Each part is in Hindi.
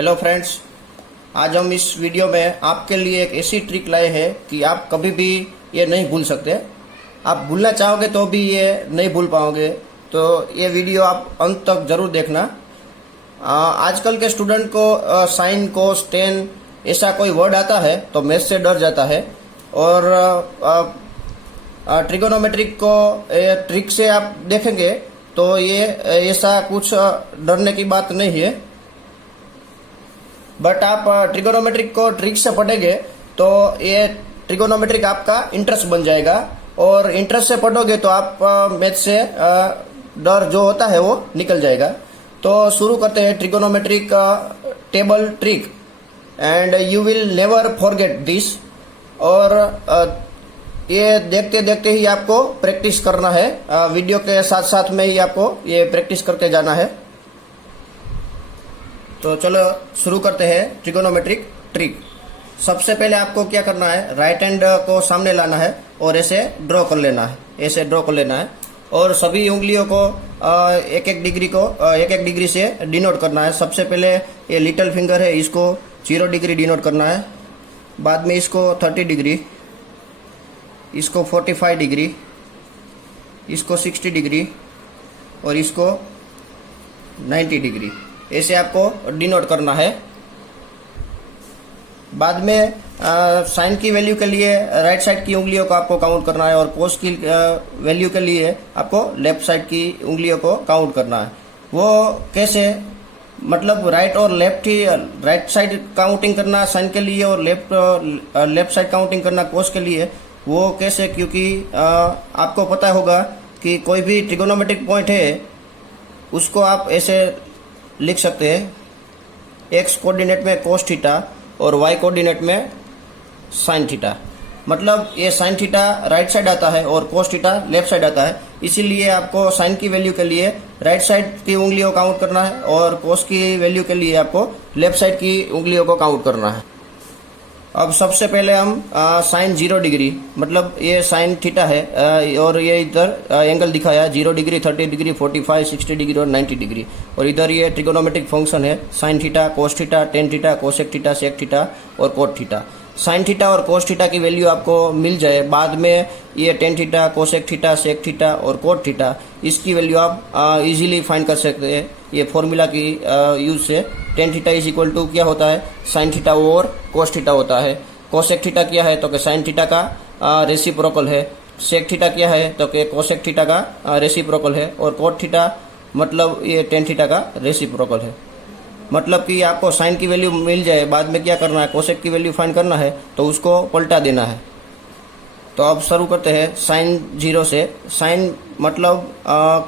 हेलो फ्रेंड्स, आज हम इस वीडियो में आपके लिए एक ऐसी ट्रिक लाए हैं कि आप कभी भी ये नहीं भूल सकते। आप भूलना चाहोगे तो भी ये नहीं भूल पाओगे, तो ये वीडियो आप अंत तक जरूर देखना। आजकल के स्टूडेंट को साइन कोस टेन ऐसा कोई वर्ड आता है तो मैथ से डर जाता है, और ट्रिगोनोमेट्रिक को ट्रिक से आप देखेंगे तो ये ऐसा कुछ डरने की बात नहीं है। बट आप ट्रिगोनोमेट्रिक को ट्रिक से पढ़ेंगे तो ये ट्रिगोनोमेट्रिक आपका इंटरेस्ट बन जाएगा, और इंटरेस्ट से पढ़ोगे तो आप मैथ से डर जो होता है वो निकल जाएगा। तो शुरू करते हैं trigonometric table trick, and you will never forget this. और ये देखते देखते ही आपको प्रैक्टिस करना है, वीडियो के साथ साथ में ही आपको ये प्रैक्टिस करके जाना है। तो चलो शुरू करते हैं ट्रिगोनोमेट्रिक ट्रिक। सबसे पहले आपको क्या करना है, राइट हैंड को सामने लाना है और ऐसे ड्रॉ कर लेना है, ऐसे ड्रॉ कर लेना है, और सभी उंगलियों को एक एक डिग्री से डिनोट करना है। सबसे पहले ये लिटिल फिंगर है, इसको 0 डिग्री डिनोट करना है, बाद में इसको 30 डिग्री, इसको 45 डिग्री, इसको 60 डिग्री और इसको 90 डिग्री, ऐसे आपको डिनोट करना है। बाद में साइन की वैल्यू के लिए राइट साइड की उंगलियों को आपको काउंट करना है, और कोस की वैल्यू के लिए आपको लेफ्ट साइड की उंगलियों को काउंट करना है। वो कैसे, मतलब राइट और लेफ्ट ही, राइट साइड काउंटिंग करना साइन के लिए और लेफ्ट साइड काउंटिंग करना कोस के लिए। वो कैसे, क्योंकि आपको पता होगा कि कोई भी ट्रिगोनोमेट्रिक पॉइंट है उसको आप ऐसे लिख सकते हैं, एक्स कोऑर्डिनेट में कोस थीटा और वाई कोऑर्डिनेट में साइन थीटा। मतलब ये साइन थीटा राइट साइड आता है और कोस थीटा लेफ्ट साइड आता है, इसीलिए आपको साइन की वैल्यू के लिए राइट साइड की उंगलियों को काउंट करना है, और कोस की वैल्यू के लिए आपको लेफ्ट साइड की उंगलियों को काउंट करना है। अब सबसे पहले हम साइन 0 डिग्री, मतलब ये साइन थीटा है, और ये इधर एंगल दिखाया 0 डिग्री, 30 डिग्री, 45, 60 डिग्री और 90 डिग्री, और इधर ये ट्रिगोनोमेट्रिक फंक्शन है sine theta, cos theta, tan theta, cosec theta, sec theta और कोट थीटा। साइन थीटा और कोस थीटा की वैल्यू आपको मिल जाए, बाद में ये tan theta, cosec theta, sec theta और कोट थीटा, इसकी वैल्यू आप इजीली फाइंड कर सकते हैं ये फॉर्मूला की यूज से। Tan theta is equal to क्या होता है, साइन थीटा और कोस थीटा होता है। कोसेक थीटा क्या है, तो कि साइन थीटा का रेसिप्रोकल है। सेक थीटा क्या है, तो कि कोसेक थीटा का रेसिप्रोकल है। और कोट थीटा मतलब ये टेन थीटा का रेसिप्रोकल है। मतलब कि आपको साइन की वैल्यू मिल जाए, बाद में क्या करना है, कोसेक की वैल्यू फाइंड करना है, तो उसको पलटा देना है। तो अब शुरू करते हैं साइन 0 से। साइन मतलब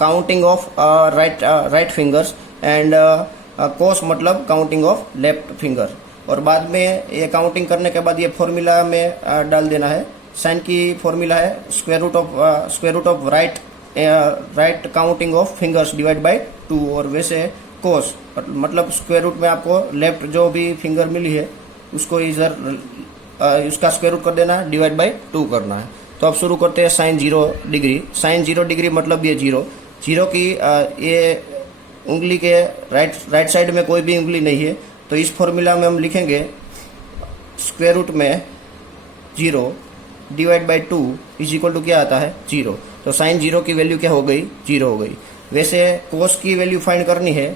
counting of right fingers, and cos मतलब काउंटिंग ऑफ लेफ्ट फिंगर। और बाद में ये काउंटिंग करने के बाद ये फॉर्मूला में डाल देना है। साइन की फॉर्मूला है square root of right counting of fingers divide by 2, और वैसे कोस मतलब स्क्वायर रूट में आपको लेफ्ट जो भी फिंगर मिली है उसको इधर उसका स्क्वायर रूट कर देना है, डिवाइड बाय 2 करना है। तो अब शुरू करते हैं साइन 0 डिग्री। साइन 0 डिग्री मतलब ये 0 की ये उंगली के राइट साइड में कोई भी उंगली नहीं है, तो इस फॉर्मूला में हम लिखेंगे स्क्वायर रूट में 0 divide by 2 is equal to क्या आता है, 0। तो साइन 0 की वैल्यू क्या हो गई, 0 हो गई। वैसे कोस की वैल्यू फाइंड करनी है,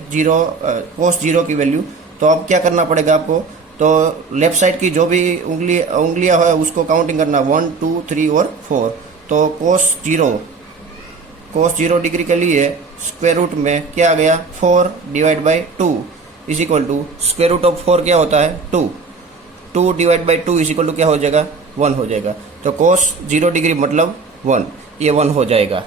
कोस 0 की वैल्यू। तो अब क्या करना पड़ेगा आपको, तो लेफ्ट साइड की जो भी उंगलियां है उसको काउंटिंग करना, 1, 2, 3 और 4। तो कोस 0 डिग्री के लिए स्क्वायर रूट में क्या आ गया, 4 divide by 2 is equal to square root of 4 क्या होता है, 2 divide by 2 is equal to क्या हो जाएगा, 1 हो जाएगा। तो कोस 0 डिग्री मतलब 1, ये 1 हो जाएगा।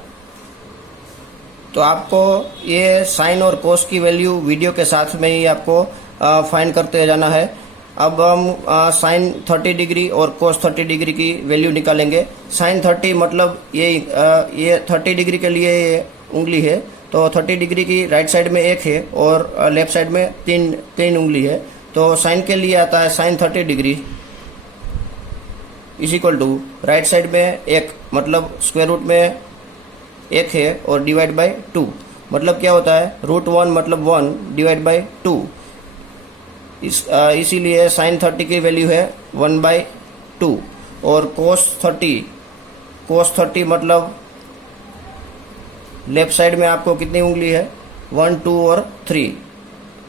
तो आपको ये साइन और कोस की वैल्यू वीडियो के साथ में ही आपको फाइंड करते जाना है। अब हम साइन 30 डिग्री और कोस 30 डिग्री की वैल्यू निकालेंगे। साइन 30 मतलब ये 30 डिग्री के लिए ये उंगली है, तो 30 डिग्री की राइट साइड में 1 है और लेफ्ट साइड में तीन उंगली है। तो साइन के लिए आता है sine 30 degree is equal to right side में 1 मतलब स्क्वायर रूट में 1 है और डिवाइड बाय 2 मतलब क्या होता है, √1 मतलब 1 डिवाइड बाय 2 इसीलिए साइन 30 की वैल्यू है 1/2 और कोस 30 मतलब लेफ्ट साइड में आपको कितनी उंगली है 1, 2 और 3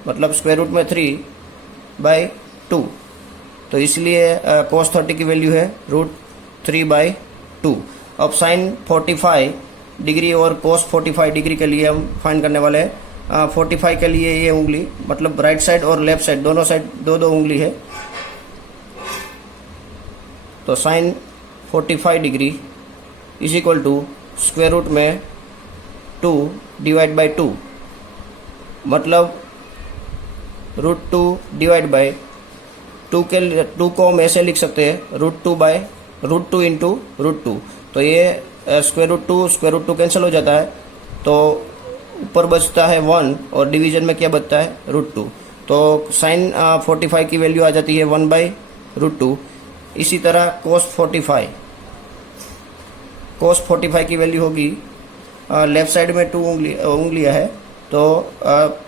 मतलब स्क्वायर रूट में 3/2 तो इसलिए कोस 30 की वैल्यू है √3/2। अब साइन 45 डिग्री और कोस 45 डिग्री के लिए हम फाइंड करने वाले हैं 45 के लिए ये उंगली मतलब राइट साइड और लेफ्ट साइड दोनों साइड दो उंगली है तो sine 45 degree is equal to square root में 2/2 मतलब √2 डिवाइड बाय 2 को हम ऐसे लिख सकते हैं √2 इंटू √2 तो ये स्क्वायर रूट टू कैंसिल हो जाता है तो ऊपर बचता है 1 और डिवीजन में क्या बचता है √2 तो साइन 45 की वैल्यू आ जाती है 1/√2। इसी तरह कोस 45 की वैल्यू होगी लेफ्ट साइड में 2 उंगलियां है तो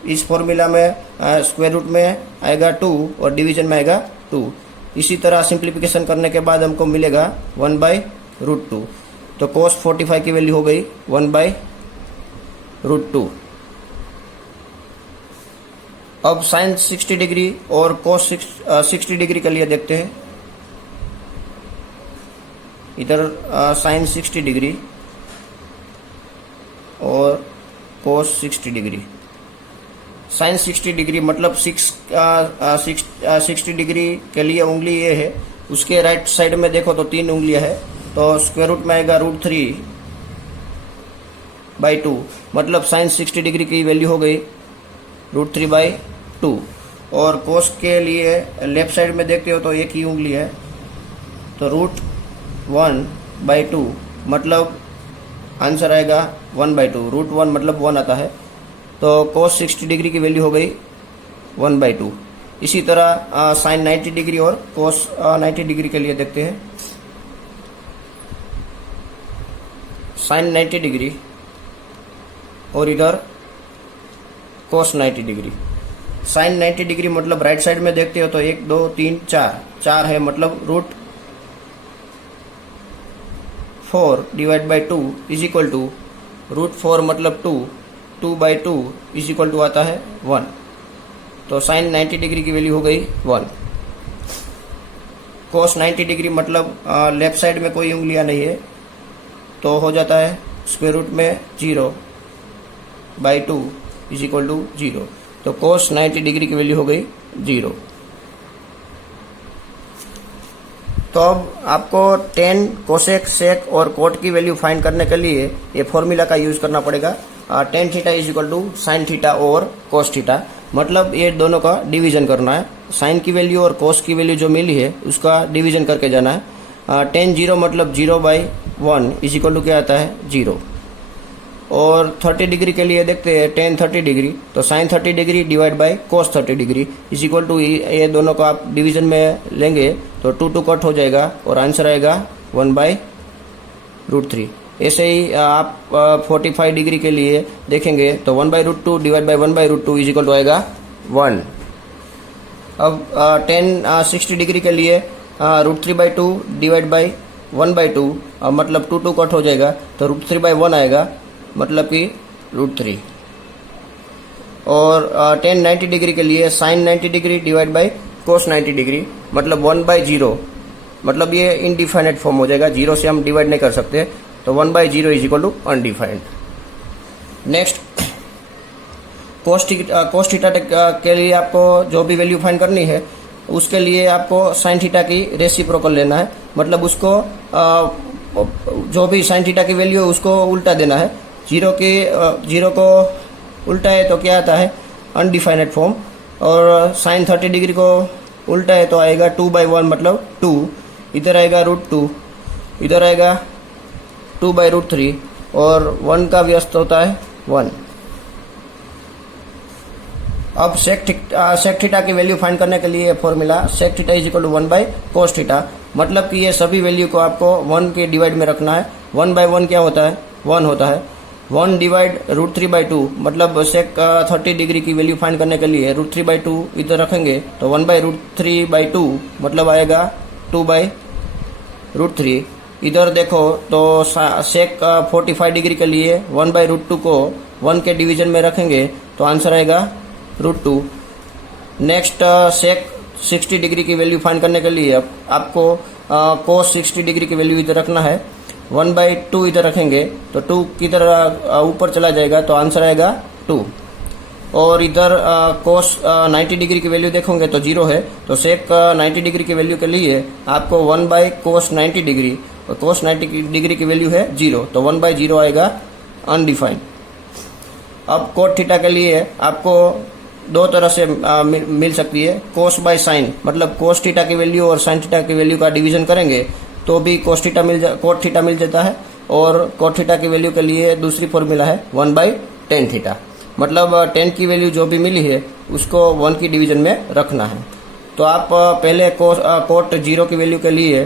इस फॉर्मूला में स्क्वायर रूट में आएगा 2 और डिवीजन में आएगा 2। इसी तरह सिंप्लीफिकेशन करने के बाद हमको मिलेगा 1/√2 तो कोस 45 की वैल्यू हो गई 1/√2। अब साइन 60 डिग्री और कोस 60 डिग्री के लिए देखते हैं। इधर साइन 60 डिग्री और कोस 60 डिग्री। साइन 60 डिग्री मतलब 60 डिग्री के लिए उंगली ये है उसके राइट साइड में देखो तो 3 उंगलियां है तो स्क्वायर रूट में आएगा √3/2 मतलब साइन 60 डिग्री की वैल्यू हो गई √3/2 और कोस के लिए लेफ्ट साइड में देखते हो तो एक ही उंगली है तो √1/2 मतलब आंसर आएगा 1/2 √1 मतलब 1 आता है तो कोस 60 डिग्री की वैल्यू हो गई 1/2। इसी तरह साइन 90 डिग्री और कोस 90 डिग्री के लिए देखते हैं। साइन 90 डिग्री और इधर कोस 90 डिग्री। साइन 90 डिग्री मतलब राइट साइड में देखते हो तो 1, 2, 3, 4 है मतलब √4/2 इज इक्वल टू √4 मतलब 2/2 इज इक्वल टू आता है 1 तो साइन 90 डिग्री की वैल्यू हो गई 1। कोस 90 डिग्री मतलब लेफ्ट साइड में कोई उंगलियां नहीं है तो हो जाता है स्क्वायर रूट में 0/2 इज इक्वल टू 0 तो कोस 90 डिग्री की वैल्यू हो गई 0। तो अब आपको टेन, कोसेक, सेक और कोट की वैल्यू फाइंड करने के लिए ये फॉर्मूला का यूज करना पड़ेगा। Tan theta is equal to sine theta और कोस थीटा मतलब ये दोनों का डिवीजन करना है। साइन की वैल्यू और कोस की वैल्यू जो मिली है उसका डिवीजन करके जाना है। टेन 0 मतलब 0/1 इज इक्वल टू क्या आता है 0 और 30 डिग्री के लिए देखते हैं टेन 30 डिग्री तो sine 30 degree divide by cos 30 degree is equal to ये दोनों को आप डिवीजन में लेंगे तो 2 कट हो जाएगा और आंसर आएगा 1/√3। ऐसे ही आप 45 डिग्री के लिए देखेंगे तो 1/√2 divide by 1/√2 is equal to आएगा 1। अब टेन 60 डिग्री के लिए √3/2 डिवाइड बाय 1/2 मतलब 2 कट हो जाएगा तो √3/1 आएगा मतलब कि √3। और टेन 90 डिग्री के लिए sine 90 degree divide by cos 90 degree मतलब 1/0 मतलब ये इनडिफाइनेट फॉर्म हो जाएगा, 0 से हम डिवाइड नहीं कर सकते तो 1/0 is equal to undefined. Next cos theta के लिए आपको जो भी वैल्यू फाइंड करनी है उसके लिए आपको साइन थीटा की रेसिप्रोकल लेना है मतलब उसको जो भी साइन थीटा की वैल्यू है उसको उल्टा देना है। 0 को उल्टा है तो क्या आता है अनडिफाइनेट फॉर्म और साइन 30 डिग्री को उल्टा है तो आएगा 2/1 मतलब 2 इधर आएगा √2 इधर आएगा 2/√3 और 1 का व्यस्त होता है 1। अब सेक थीटा की वैल्यू फाइंड करने के लिए formula sec theta is equal to 1/cos theta मतलब कि ये सभी वैल्यू को आपको 1 के डिवाइड में रखना है। 1/1 क्या होता है 1 होता है 1 डिवाइड √3/2 मतलब सेक 30 डिग्री की वैल्यू फाइंड करने के लिए √3/2 इधर रखेंगे तो 1/√3/2 मतलब आएगा 2/√3। इधर देखो तो सेक 45 डिग्री के लिए 1/√2 को 1 के डिवीजन में रखेंगे तो आंसर आएगा √2। नेक्स्ट सेक 60 डिग्री की वैल्यू फाइंड करने के लिए आपको कोस 60 डिग्री की वैल्यू इधर रखना है। 1/2 इधर रखेंगे तो 2 किधर ऊपर चला जाएगा तो आंसर आएगा 2। और इधर कोस 90 डिग्री की वैल्यू देखोगे तो 0 है, तो सेक 90 डिग्री की वैल्यू के लिए आपको 1/cos 90 डिग्री, और cos 90 डिग्री की वैल्यू है 0, तो 1/0 आएगा अनडिफाइंड। अब कोट थीटा के लिए आपको दो तरह से मिल सकती है, कोस बाय साइन, मतलब कोस थीटा की वैल्यू और साइन थीटा की वैल्यू का डिवीजन करेंगे तो भी कोट थीटा मिल जाता है, और कोट थीटा की वैल्यू के लिए दूसरी फॉर्मूला है 1/tan थीटा, मतलब tan की वैल्यू जो भी मिली है उसको 1 की डिवीजन में रखना है। तो आप पहले कोट 0 की वैल्यू के लिए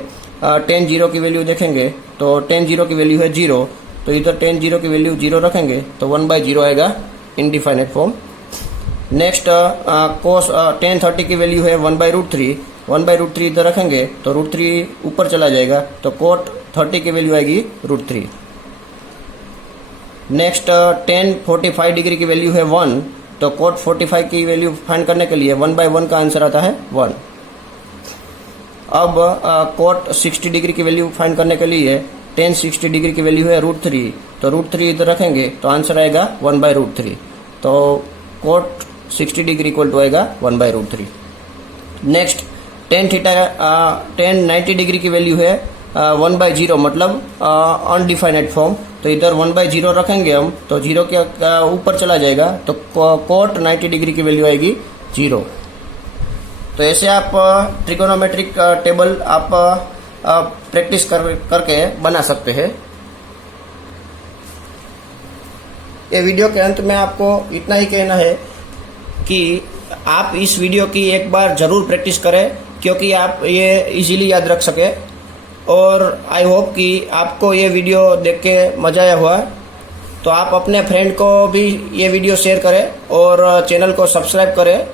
tan 0 की वैल्यू देखेंगे तो tan 0 की वैल्यू है 0, तो इधर tan 0 की वैल्यू 0 रखेंगे तो 1/0 आएगा इनडिफाइनेट फॉर्म। नेक्स्ट कोस tan 30 की वैल्यू है 1/√3, 1/√3 इधर रखेंगे तो √3 ऊपर चला जाएगा, तो कोट 30 की वैल्यू आएगी √3। नेक्स्ट tan 45 डिग्री की वैल्यू है 1, तो कोट 45 की वैल्यू फाइंड करने के लिए 1/1 का आंसर आता है 1। अब कोट 60 डिग्री की वैल्यू फाइंड करने के लिए tan 60 डिग्री की वैल्यू है √3, तो √3 इधर रखेंगे तो आंसर आएगा 1/√3, तो कोट 60 डिग्री इक्वल टू आएगा 1/√3। नेक्स्ट tan 90 डिग्री की वैल्यू है 1/0, मतलब अनडिफाइनेट फॉर्म, तो इधर 1/0 रखेंगे हम तो 0 के ऊपर चला जाएगा, तो कोट 90 डिग्री की वैल्यू आएगी 0। तो ऐसे आप ट्रिगोनोमेट्रिक टेबल आप प्रैक्टिस करके बना सकते हैं। ये वीडियो के अंत में आपको इतना ही कहना है कि आप इस वीडियो की एक बार जरूर प्रैक्टिस करें, क्योंकि आप ये इजीली याद रख सके। और आई होप कि आपको ये वीडियो देख के मजा आया हुआ, तो आप अपने फ्रेंड को भी ये वीडियो शेयर करें और चैनल को सब्सक्राइब करें,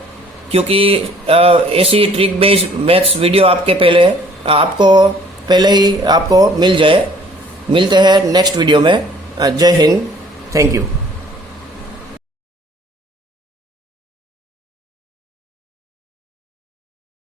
क्योंकि ऐसी ट्रिक बेस्ड मैथ्स वीडियो आपको पहले ही मिल जाए। मिलते हैं नेक्स्ट वीडियो में। जय हिंद, थैंक यू।